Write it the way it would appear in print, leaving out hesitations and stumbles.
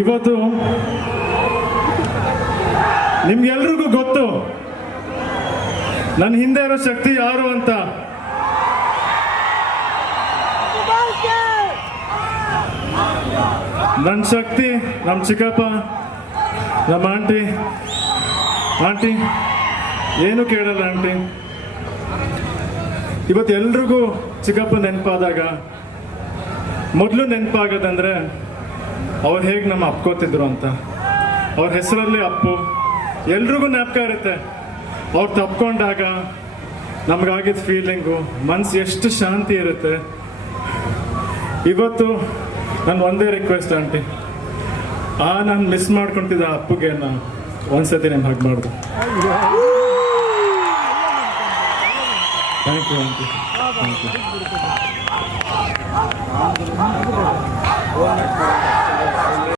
ಇವತ್ತು ನಿಮ್ಗೆಲ್ರಿಗೂ ಗೊತ್ತು ನನ್ನ ಹಿಂದೆ ಇರೋ ಶಕ್ತಿ ಯಾರು ಅಂತ. ನನ್ನ ಶಕ್ತಿ ನಮ್ಮ ಚಿಕ್ಕಪ್ಪ, ನಮ್ಮ ಆಂಟಿ ಏನು ಕೇಳಲ್ಲ ಆಂಟಿ. ಇವತ್ತು ಎಲ್ರಿಗೂ ಚಿಕ್ಕಪ್ಪ ನೆನಪಾದಾಗ ಮೊದಲು ನೆನಪಾಗೋದಂದ್ರೆ ಅವ್ರು ಹೇಗೆ ನಮ್ಮ ಅಪ್ಕೋತಿದ್ರು ಅಂತ. ಅವ್ರ ಹೆಸರಲ್ಲಿ ಅಪ್ಪು ಎಲ್ರಿಗೂ ಜ್ಞಾಪಕ ಇರುತ್ತೆ. ಅವ್ರು ತಪ್ಕೊಂಡಾಗ ನಮಗಾಗಿದ್ದ ಫೀಲಿಂಗು, ಮನ್ಸು ಎಷ್ಟು ಶಾಂತಿ ಇರುತ್ತೆ. ಇವತ್ತು ನಾನು ಒಂದೇ ರಿಕ್ವೆಸ್ಟ್ ಆಂಟಿ, ನಾನು ಮಿಸ್ ಮಾಡ್ಕೊತಿದ್ದ ಅಪ್ಪುಗೆ ನಾನು ಒಂದ್ಸತಿ ನಾನು ಹಗ್ ಮಾಡ್ದು. Thank you aunty, thank you.